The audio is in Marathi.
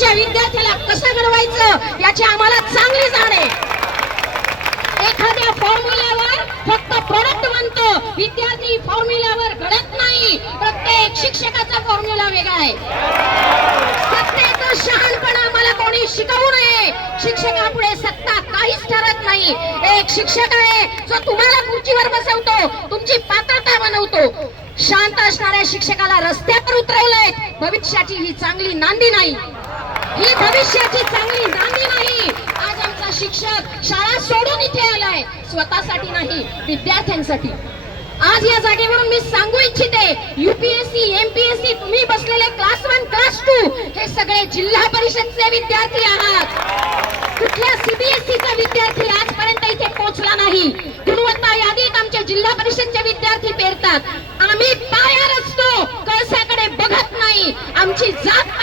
तुमच्या विद्यार्थ्याला कसं घडवायचं याची आम्हाला चांगली जाण आहे. एखाद्या फॉर्म्युल्यावर फक्त प्रोडक्ट बनतो विद्यार्थी फॉर्म्युल्यावर घडत नाही. प्रत्येक शिक्षकाचा फॉर्म्युला वेगळा आहे. प्रत्येक शहाणपणा मला कोणी शिकवू नये. शिक्षकापुढे सत्ता काहीच ठरत नाही. एक शिक्षक आहे जो तुम्हाला खुर्चीवर बसवतो. तुमची पात्रता बनवतो. शांत असणाऱ्या शिक्षकाला रस्त्यावर उतरवलंय. भविष्याची ही चांगली नांदी नाही. ही भविष्याची चांगली नांदी नाही. आज आमचा शिक्षक शाळा सोडून इथे आलाय. स्वतःसाठी नाही विद्यार्थ्यांसाठी. आज या जागेवरून मी सांगू इच्छिते युपीएससी एमपीएससी तुम्ही बसलेले क्लास वन क्लास टू हे सगळे जिल्हा परिषदचे विद्यार्थी आहात. कुठल्या सीबीएसई चा विद्यार्थी आजपर्यंत इथे पोहोचला नाही? गुणवत्ता यादीत आमच्या जिल्हा परिषदचे विद्यार्थी पेरतात. आम्ही पाया रचतो कळसाकडे बघत नाही. आमची जात